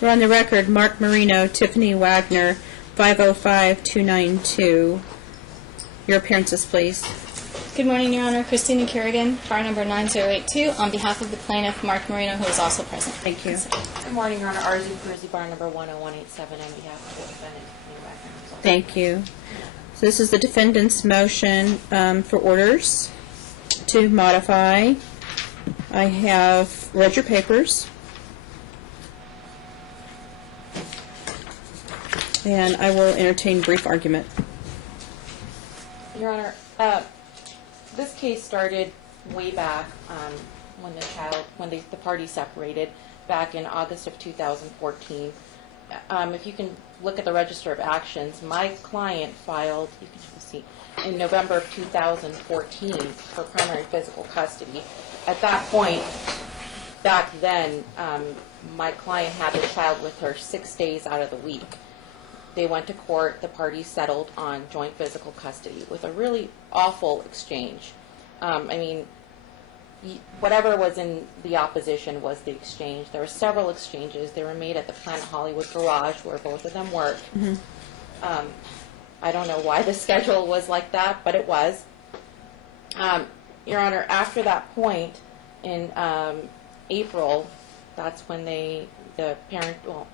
We're on the record, Mark Marino, Tiffany Wagner, 505-292. Your appearances, please. Good morning, Your Honor. Christina Kerrigan, bar number 9082, on behalf of the plaintiff, Mark Marino, who is also present. Thank you. Good morning, Your Honor. Arzu Peruzzi, bar number 10187, on behalf of the defendant, Tiffany Wagner. Thank you. So this is the defendant's motion for orders to modify. I have read your papers, and I will entertain brief argument. Your Honor, this case started way back when the parties separated back in August of 2014. If you can look at the Register of Actions, my client filed, you can see, in November of 2014 for primary physical custody. At that point, back then, my client had the child with her 6 days out of the week. They went to court. The parties settled on joint physical custody with a really awful exchange. I mean, whatever was in the opposition was the exchange. There were several exchanges. They were made at the Planet Hollywood garage where both of them worked. I don't know why the schedule was like that, but it was. Your Honor, after that point in April, that's when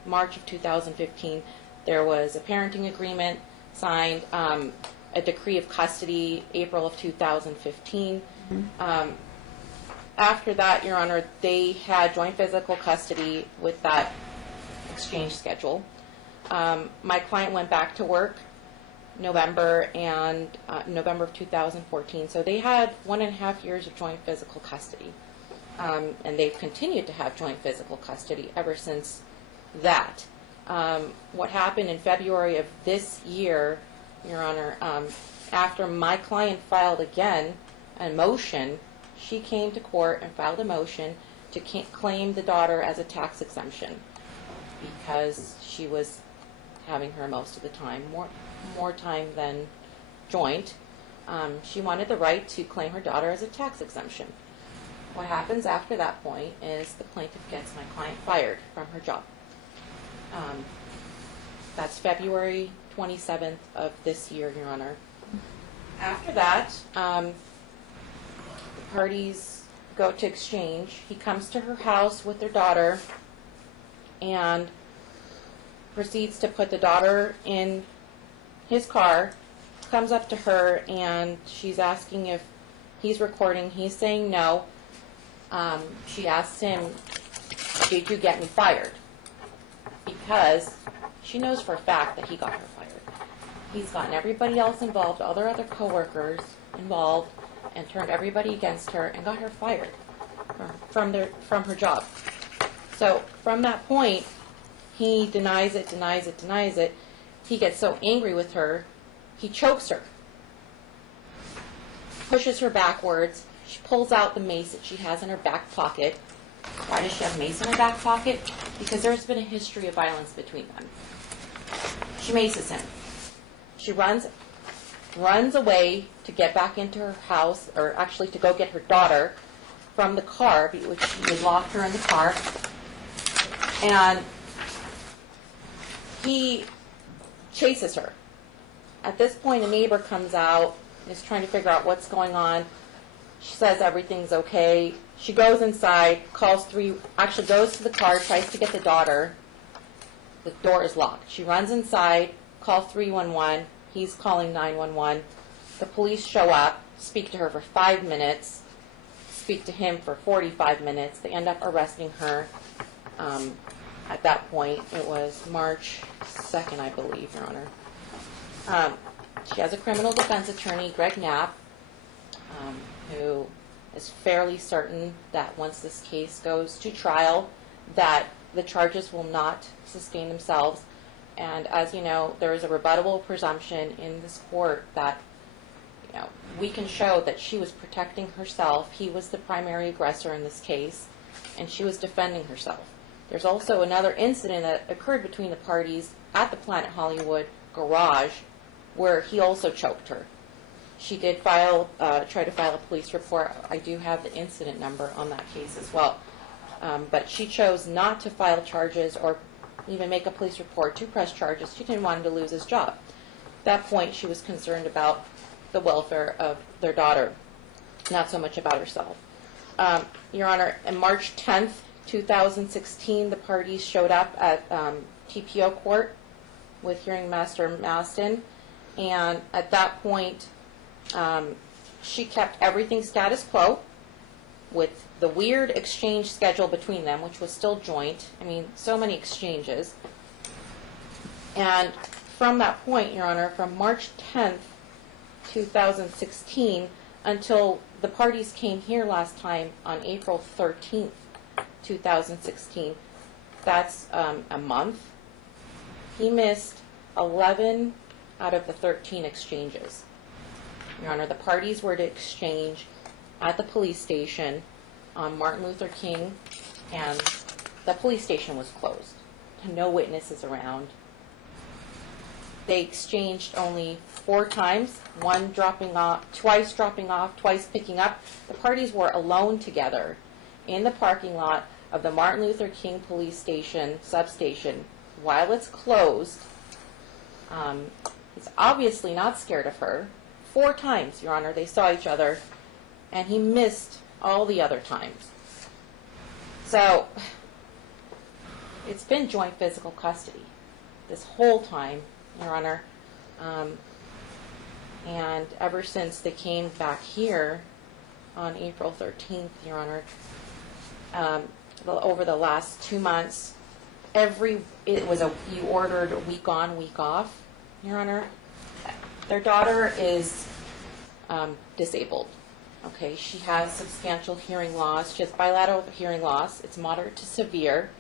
March of 2015, there was a parenting agreement signed, a decree of custody, April of 2015. After that, Your Honor, they had joint physical custody with that exchange schedule. My client went back to work November of 2014. So they had 1.5 years of joint physical custody. And they've continued to have joint physical custody ever since that. What happened in February of this year, Your Honor, after my client filed again a motion, she came to court and filed a motion to claim the daughter as a tax exemption because she was having her most of the time, more time than joint. She wanted the right to claim her daughter as a tax exemption. What happens after that point is the plaintiff gets my client fired from her job. That's February 27th of this year, Your Honor. After that, the parties go to exchange. He comes to her house with their daughter and proceeds to put the daughter in his car, comes up to her, and she's asking if he's recording. He's saying no. She asks him, "Did you get me fired?" Because she knows for a fact that he got her fired. He's gotten everybody else involved, all their other coworkers involved, and turned everybody against her and got her fired from her job. So from that point, he denies it. He gets so angry with her, he chokes her, pushes her backwards. She pulls out the mace that she has in her back pocket. Why does she have mace in her back pocket? Because there's been a history of violence between them. She maces him. She runs away to get back into her house, or actually to go get her daughter from the car, which he locked her in the car. And he chases her. At this point, a neighbor comes out, is trying to figure out what's going on. She says everything's okay. She goes inside, goes to the car, tries to get the daughter. The door is locked. She runs inside, calls 311. He's calling 911. The police show up, speak to her for 5 minutes, speak to him for 45 minutes. They end up arresting her. At that point, it was March 2nd, I believe, Your Honor. She has a criminal defense attorney, Greg Knapp, who is fairly certain that once this case goes to trial, that the charges will not sustain themselves. And as you know, there is a rebuttable presumption in this court that we can show that she was protecting herself. He was the primary aggressor in this case, and she was defending herself. There's also another incident that occurred between the parties at the Planet Hollywood garage where he also choked her. She did try to file a police report. I do have the incident number on that case as well. But she chose not to file charges or even make a police report to press charges. She didn't want him to lose his job. At that point, she was concerned about the welfare of their daughter, not so much about herself. Your Honor, on March 10th, 2016, the parties showed up at TPO court with Hearing Master Maston, and at that point, she kept everything status quo with the weird exchange schedule between them, which was still joint. I mean, so many exchanges. And from that point, Your Honor, from March 10th, 2016, until the parties came here last time on April 13th, 2016, that's a month. He missed 11 out of the 13 exchanges. Your Honor, the parties were to exchange at the police station on Martin Luther King, and the police station was closed. No witnesses around. They exchanged only 4 times, twice dropping off, twice picking up. The parties were alone together in the parking lot of the Martin Luther King police station substation while it's closed. He's obviously not scared of her. 4 times, Your Honor, they saw each other, and he missed all the other times. So, it's been joint physical custody this whole time, Your Honor. And ever since they came back here on April 13th, Your Honor, over the last 2 months, you ordered a week on, week off, Your Honor. Their daughter is disabled. Okay, she has substantial hearing loss. She has bilateral hearing loss. It's moderate to severe.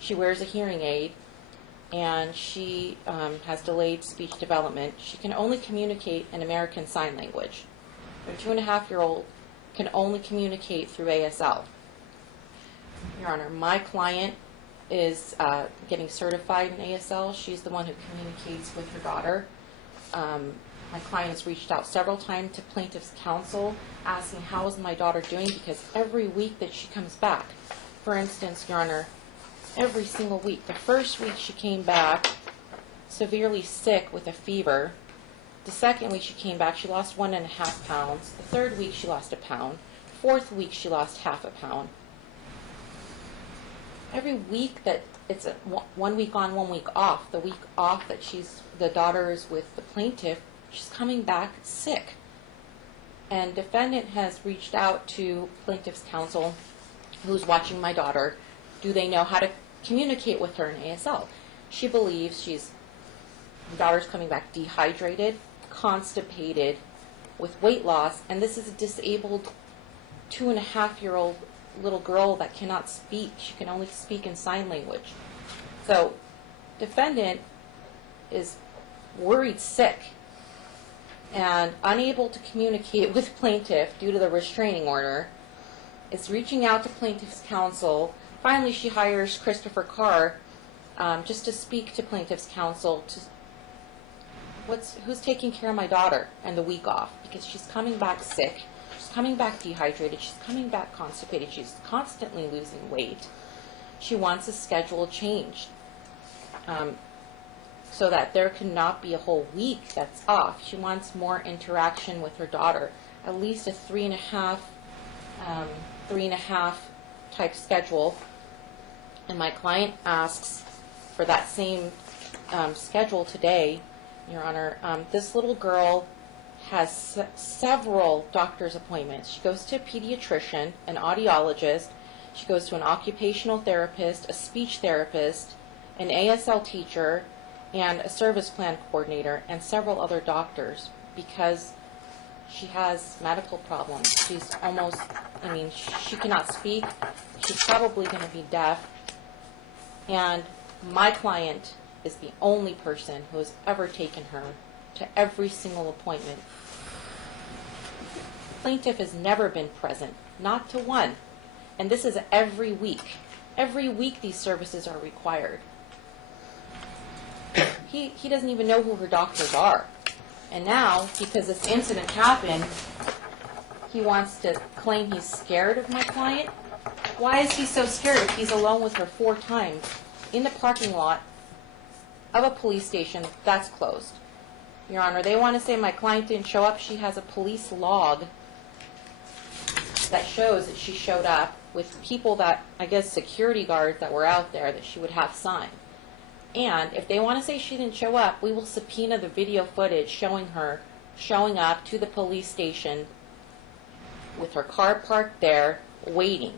She wears a hearing aid, and she has delayed speech development. She can only communicate in American Sign Language. Their 2.5-year-old can only communicate through ASL. Your Honor, my client is getting certified in ASL. She's the one who communicates with her daughter. My client has reached out several times to plaintiff's counsel asking how is my daughter doing, because every week that she comes back, for instance, Your Honor, every single week, the first week she came back severely sick with a fever. The second week she came back, she lost 1.5 pounds. The third week she lost 1 pound. 4th week she lost 0.5 pound. Every week that it's 1 week on, 1 week off, the week off that the daughter is with the plaintiff, she's coming back sick. And defendant has reached out to plaintiff's counsel who's watching my daughter. Do they know how to communicate with her in ASL? She believes the daughter's coming back dehydrated, constipated, with weight loss, and this is a disabled 2.5-year-old little girl that cannot speak. She can only speak in sign language. So, defendant is worried sick and unable to communicate with plaintiff due to the restraining order, is reaching out to plaintiff's counsel. Finally, she hires Christopher Carr just to speak to plaintiff's counsel to who's taking care of my daughter and the week off, because she's coming back sick, she's coming back dehydrated, she's coming back constipated, she's constantly losing weight. She wants a schedule changed so that there cannot be a whole week that's off. She wants more interaction with her daughter, at least a 3.5 type schedule. And my client asks for that same schedule today, Your Honor. This little girl has several doctor's appointments. She goes to a pediatrician, an audiologist, she goes to an occupational therapist, a speech therapist, an ASL teacher, and a service plan coordinator, and several other doctors, because she has medical problems. She's almost, she cannot speak. She's probably going to be deaf. And my client is the only person who has ever taken her to every single appointment. Plaintiff has never been present, not to one. And this is every week. Every week these services are required. He doesn't even know who her doctors are. And now, because this incident happened, he wants to claim he's scared of my client. Why is he so scared if he's alone with her 4 times in the parking lot of a police station that's closed? Your Honor, they want to say my client didn't show up. She has a police log that shows that she showed up with people that, I guess, security guards that were out there that she would have sign. And if they want to say she didn't show up, we will subpoena the video footage showing her showing up to the police station with her car parked there, waiting.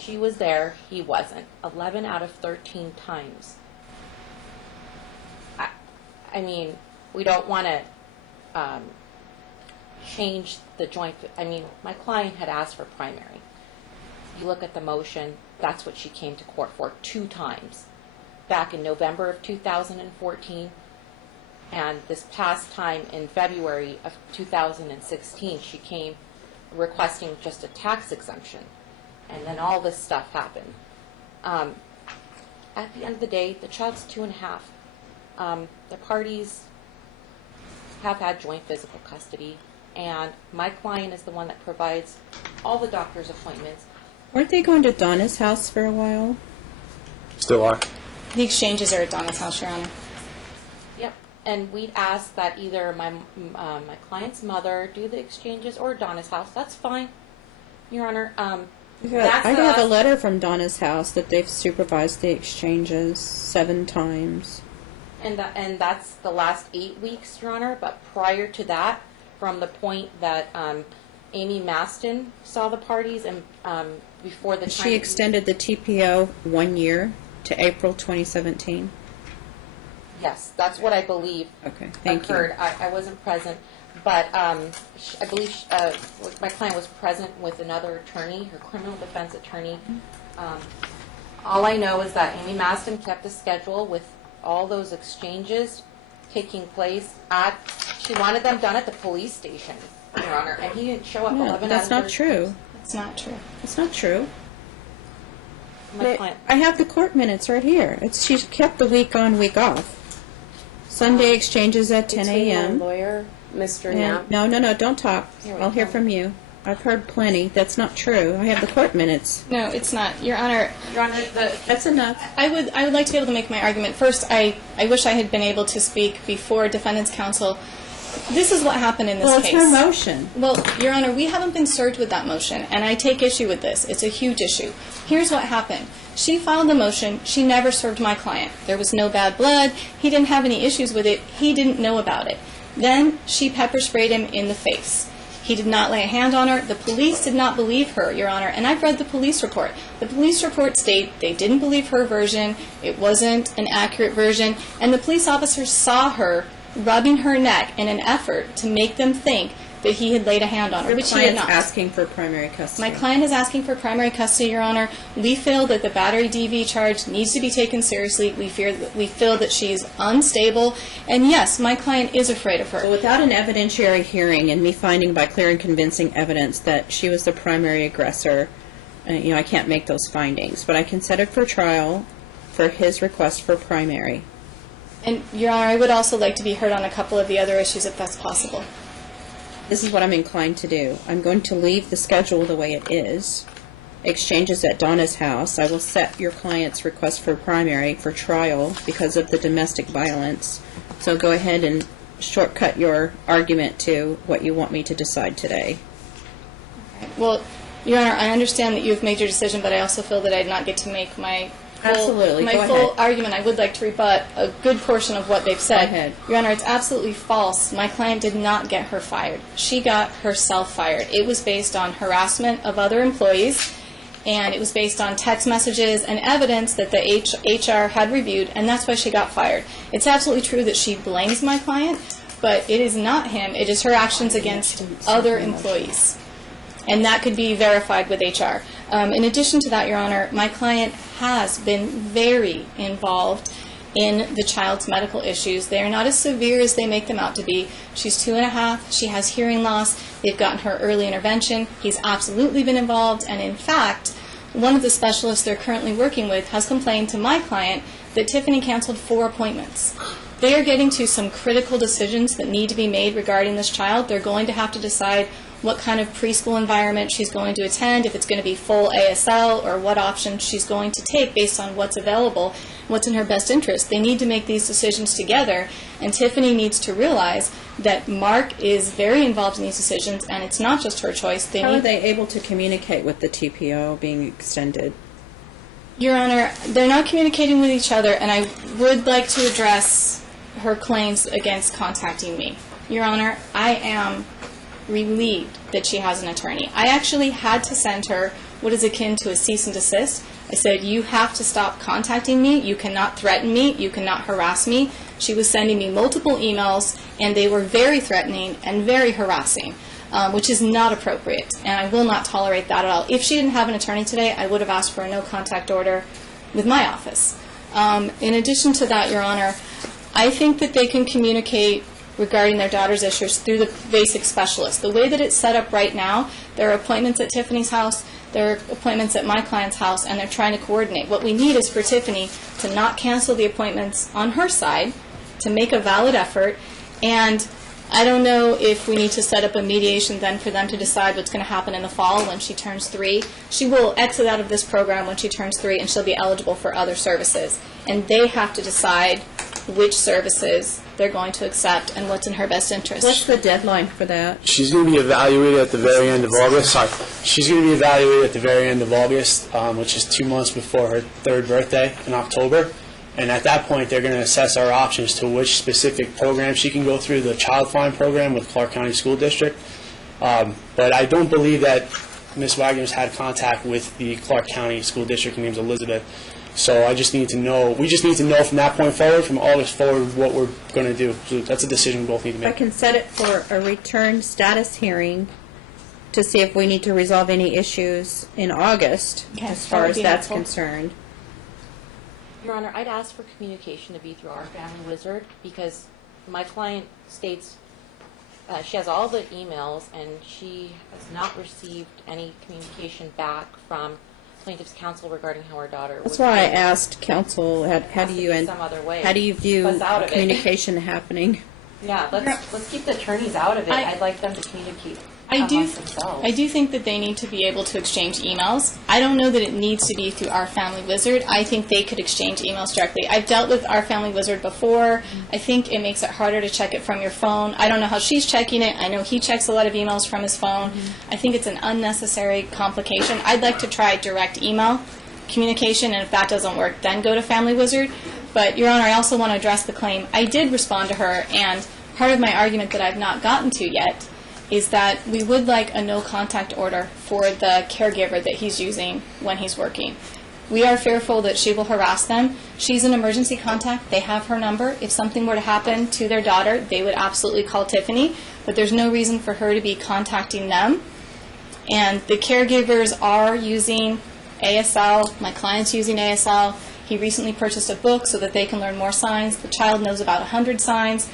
She was there, he wasn't. 11 out of 13 times. I mean, we don't want to change the joint. I mean, my client had asked for primary. You look at the motion, that's what she came to court for 2 times. Back in November of 2014, and this past time in February of 2016, she came requesting just a tax exemption. And then all this stuff happened. At the end of the day, the child's 2.5. The parties have had joint physical custody, and my client is the one that provides all the doctor's appointments. Weren't they going to Donna's house for a while? Still are. The exchanges are at Donna's house, Your Honor. Yep, and we'd ask that either my client's mother do the exchanges or Donna's house. That's fine, Your Honor. I have a letter from Donna's house that they've supervised the exchanges 7 times. And that's the last 8 weeks, Your Honor. But prior to that, from the point that Amy Maston saw the parties and before the time... She extended the TPO 1 year to April 2017. Yes, that's what I believe occurred. I wasn't present, but I believe my client was present with another attorney, her criminal defense attorney. All I know is that Amy Maston kept a schedule with all those exchanges taking place at, she wanted them done at the police station, Your Honor, and he didn't show up. No, 11 that's out of not true. It's not true. It's not true. My client. I have the court minutes right here. She's kept the week on, week off. Sunday exchanges at 10 Between a.m. the lawyer, Mr. Knapp. No, don't talk. I'll hear from you. I've heard plenty. That's not true. I have the court minutes. No, it's not. Your Honor, That's enough. I would like to be able to make my argument. First, I wish I had been able to speak before defendant's counsel. This is what happened in this case. Well, it's her motion. Well, Your Honor, we haven't been served with that motion, and I take issue with this. It's a huge issue. Here's what happened. She filed the motion. She never served my client. There was no bad blood. He didn't have any issues with it. He didn't know about it. Then she pepper sprayed him in the face. He did not lay a hand on her. The police did not believe her, Your Honor, and I've read the police report. The police report state they didn't believe her version. It wasn't an accurate version, and the police officers saw her rubbing her neck in an effort to make them think that he had laid a hand on her, which he did not. Your client's asking for primary custody. My client is asking for primary custody, Your Honor. We feel that the battery DV charge needs to be taken seriously. We feel that she's unstable, and yes, my client is afraid of her. So without an evidentiary hearing and me finding by clear and convincing evidence that she was the primary aggressor, I can't make those findings, but I can set it for trial for his request for primary. And, Your Honor, I would also like to be heard on a couple of the other issues if that's possible. This is what I'm inclined to do. I'm going to leave the schedule the way it is. Exchanges at Donna's house. I will set your client's request for primary for trial because of the domestic violence. So go ahead and shortcut your argument to what you want me to decide today. Well, Your Honor, I understand that you have made your decision, but I also feel that I did not get to make my Absolutely. Go full ahead. argument. I would like to rebut a good portion of what they've said. Go ahead. Your Honor, it's absolutely false. My client did not get her fired. She got herself fired. It was based on harassment of other employees, and it was based on text messages and evidence that the HR had reviewed, and that's why she got fired. It's absolutely true that she blames my client, but it is not him. It is her actions against other employees. And that could be verified with HR. In addition to that, Your Honor, my client has been very involved in the child's medical issues. They are not as severe as they make them out to be. She's 2.5. She has hearing loss. They've gotten her early intervention. He's absolutely been involved. And in fact, one of the specialists they're currently working with has complained to my client that Tiffany canceled 4 appointments. They are getting to some critical decisions that need to be made regarding this child. They're going to have to decide what kind of preschool environment she's going to attend, if it's going to be full ASL, or what option she's going to take based on what's available, what's in her best interest. They need to make these decisions together, and Tiffany needs to realize that Mark is very involved in these decisions, and it's not just her choice. How are they able to communicate with the TPO being extended? Your Honor, they're not communicating with each other, and I would like to address her claims against contacting me. Your Honor, I am relieved that she has an attorney. I actually had to send her what is akin to a cease and desist. I said, you have to stop contacting me. You cannot threaten me. You cannot harass me. She was sending me multiple emails, and they were very threatening and very harassing, which is not appropriate, and I will not tolerate that at all. If she didn't have an attorney today, I would have asked for a no-contact order with my office. In addition to that, Your Honor, I think that they can communicate regarding their daughter's issues through the basic specialist. The way that it's set up right now, there are appointments at Tiffany's house, there are appointments at my client's house, and they're trying to coordinate. What we need is for Tiffany to not cancel the appointments on her side, to make a valid effort, and I don't know if we need to set up a mediation then for them to decide what's going to happen in the fall when she turns 3. She will exit out of this program when she turns 3, and she'll be eligible for other services. And they have to decide which services they're going to accept and what's in her best interest. What's the deadline for that? She's going to be evaluated at the very end of August. Sorry. She's going to be evaluated at the very end of August, which is 2 months before her 3rd birthday in October. And at that point, they're going to assess our options to which specific program. She can go through the Child Find program with Clark County School District. But I don't believe that Ms. Wagner's had contact with the Clark County School District. Her name's Elizabeth. So I just need to know, we just need to know from that point forward, from August forward, what we're going to do. So that's a decision we both need to I make. can set it for a return status hearing to see if we need to resolve any issues in August, Okay, as far that would as be that's helpful. concerned. Your Honor, I'd ask for communication to be through our family wizard, because my client states she has all the emails, and she has not received any communication back from plaintiff's counsel regarding how her daughter That's was why I being asked counsel, how do you some other way. how do you view Us out of it. communication happening? Yeah, let's keep the attorneys out of it. I'd like them to communicate amongst themselves. I do think that they need to be able to exchange emails. I don't know that it needs to be through our family wizard. I think they could exchange emails directly. I've dealt with our family wizard before. I think it makes it harder to check it from your phone. I don't know how she's checking it. I know he checks a lot of emails from his phone. I think it's an unnecessary complication. I'd like to try direct email communication, and if that doesn't work, then go to family wizard. But, Your Honor, I also want to address the claim. I did respond to her, and part of my argument that I've not gotten to yet is that we would like a no-contact order for the caregiver that he's using when he's working. We are fearful that she will harass them. She's an emergency contact. They have her number. If something were to happen to their daughter, they would absolutely call Tiffany, but there's no reason for her to be contacting them. And the caregivers are using ASL. My client's using ASL. He recently purchased a book so that they can learn more signs. The child knows about 100 signs.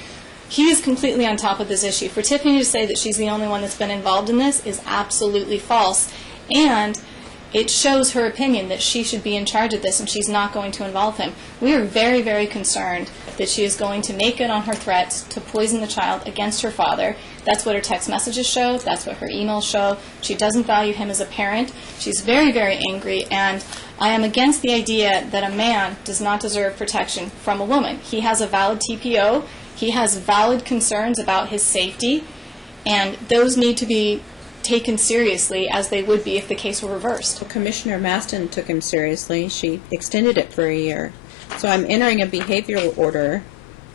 He is completely on top of this issue. For Tiffany to say that she's the only one that's been involved in this is absolutely false. And it shows her opinion that she should be in charge of this, and she's not going to involve him. We are very, very concerned that she is going to make good on her threats to poison the child against her father. That's what her text messages show. That's what her emails show. She doesn't value him as a parent. She's very, very angry, and I am against the idea that a man does not deserve protection from a woman. He has a valid TPO. He has valid concerns about his safety, and those need to be taken seriously as they would be if the case were reversed. Well, Commissioner Maston took him seriously. She extended it for a year. So I'm entering a behavioral order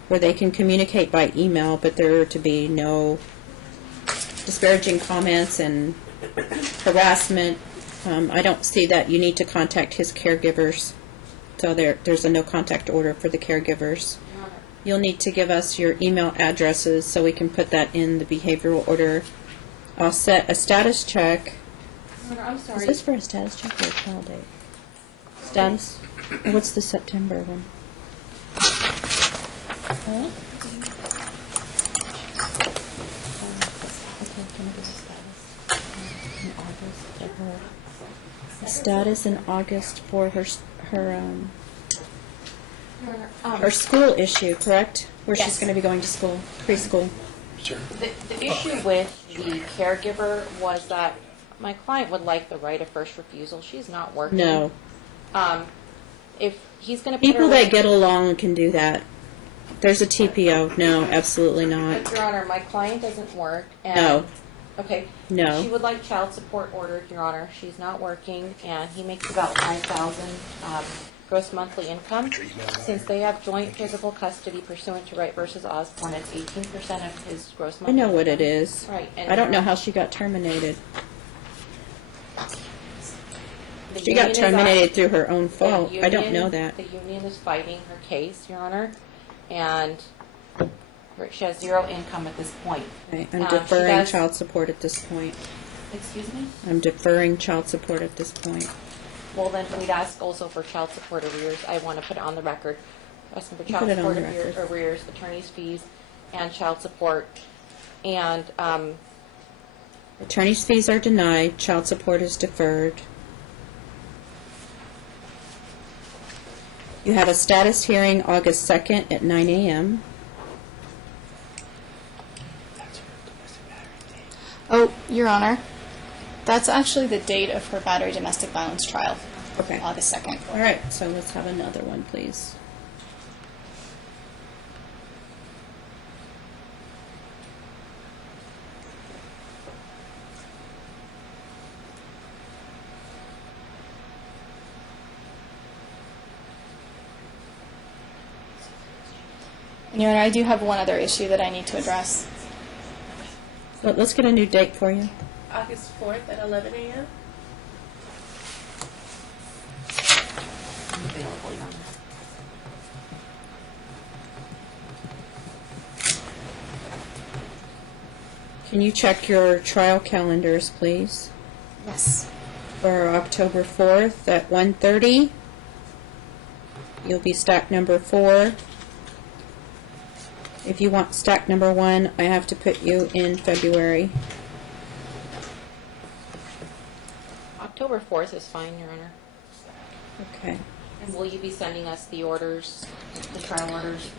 where they can communicate by email, but there are to be no disparaging comments and harassment. I don't see that you need to contact his caregivers. So there's a no-contact order for the caregivers. You'll need to give us your email addresses so we can put that in the behavioral order. I'll set a status check. I'm sorry. Is this for a status check or a trial date? Status? What's the September one? Huh? Status in August for her school issue, correct? Where she's Yes. going to be going to school, preschool. Sure. The issue with the caregiver was that my client would like the right of first refusal. She's not working. No. If he's going to put People her that get along can do that. There's a TPO. No, absolutely not. But, Your Honor, my client doesn't work. And, No. Okay. No. She would like child support ordered, Your Honor. She's not working, and he makes about $5,000 gross monthly income. Since they have joint physical custody pursuant to Wright versus Osborne, it's 18% of his gross I monthly know what it income. is. Right. And I don't know Your- how she got terminated. the She union got is terminated out- through her own the fault. I don't union- know that. The union is fighting her case, Your Honor, and she has zero income at this point. Okay, I'm She deferring does- child support at this point. Excuse me? I'm deferring child support at this point. Well, then we'd ask also for child support arrears. I want to put it on the record. Asking for You child put it on support the record. arrears, attorney's fees, and child support. And Attorney's fees are denied, child support is deferred. You have a status hearing August 2nd at 9 a.m. Oh, Your Honor, that's actually the date of her battery domestic violence trial, Okay. August 2nd. All right, so let's have another one, please. And Your Honor, I do have one other issue that I need to address. Let's get a new date for you. August 4th at 11 a.m. available, Your Honor. Can you check your trial calendars, please? Yes. For October 4th at 1:30. You'll be stack number 4. If you want stack number 1, I have to put you in February. October 4th is fine, Your Honor. Okay. And will you be sending us the orders, the trial orders?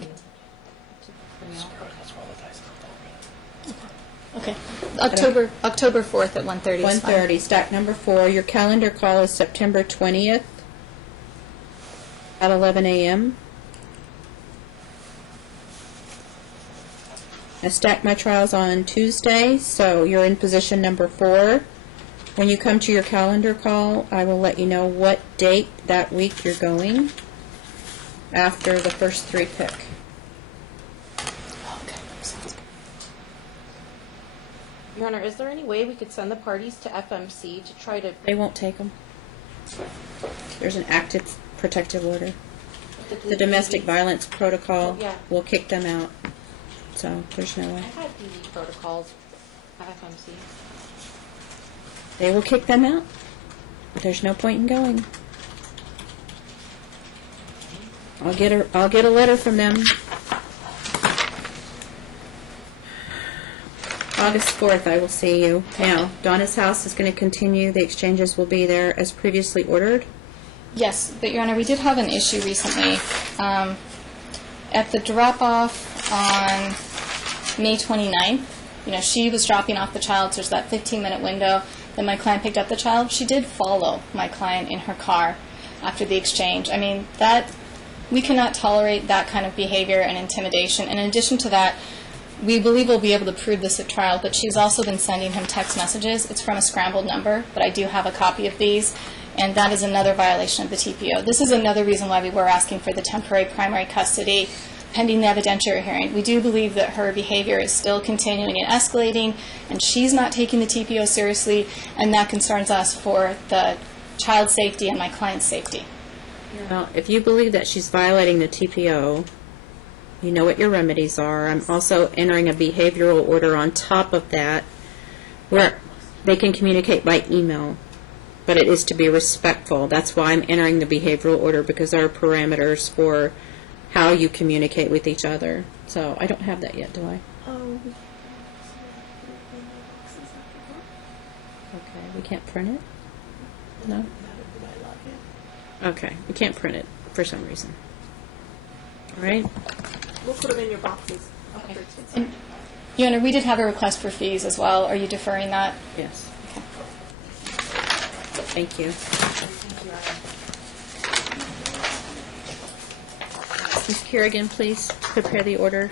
Okay. October 4th at 1:30 is fine. 1:30, stack number 4. Your calendar call is September 20th at 11 a.m. I stack my trials on Tuesday, so you're in position number 4. When you come to your calendar call, I will let you know what date that week you're going after the first 3 pick. Okay. Sounds good. Your Honor, is there any way we could send the parties to FMC to try to... They won't take them. There's an active protective order. The domestic violence protocol Yeah. will kick them out. So there's no I way. had PD protocols at FMC. They will kick them out. There's no point in going. I'll get a letter from them. August 4th, I will see you. Now, Donna's house is going to continue. The exchanges will be there as previously ordered. Yes, but Your Honor, we did have an issue recently. At the drop-off on May 29th, she was dropping off the child, so there's that 15-minute window. Then my client picked up the child. She did follow my client in her car after the exchange. I mean, we cannot tolerate that kind of behavior and intimidation. And in addition to that, we believe we'll be able to prove this at trial, but she's also been sending him text messages. It's from a scrambled number, but I do have a copy of these, and that is another violation of the TPO. This is another reason why we were asking for the temporary primary custody pending the evidentiary hearing. We do believe that her behavior is still continuing and escalating, and she's not taking the TPO seriously, and that concerns us for the child's safety and my client's safety. Well, if you believe that she's violating the TPO, you know what your remedies are. I'm also entering a behavioral order on top of that where they can communicate by email, but it is to be respectful. That's why I'm entering the behavioral order, because there are parameters for how you communicate with each other. So I don't have that yet, do I? Okay, we can't print it? No? Okay, we can't print it for some reason. All right? We'll put them in your boxes. Okay. Your Honor, we did have a request for fees as well. Are you deferring that? Yes. Thank you. Ms. Kerrigan, please prepare the order.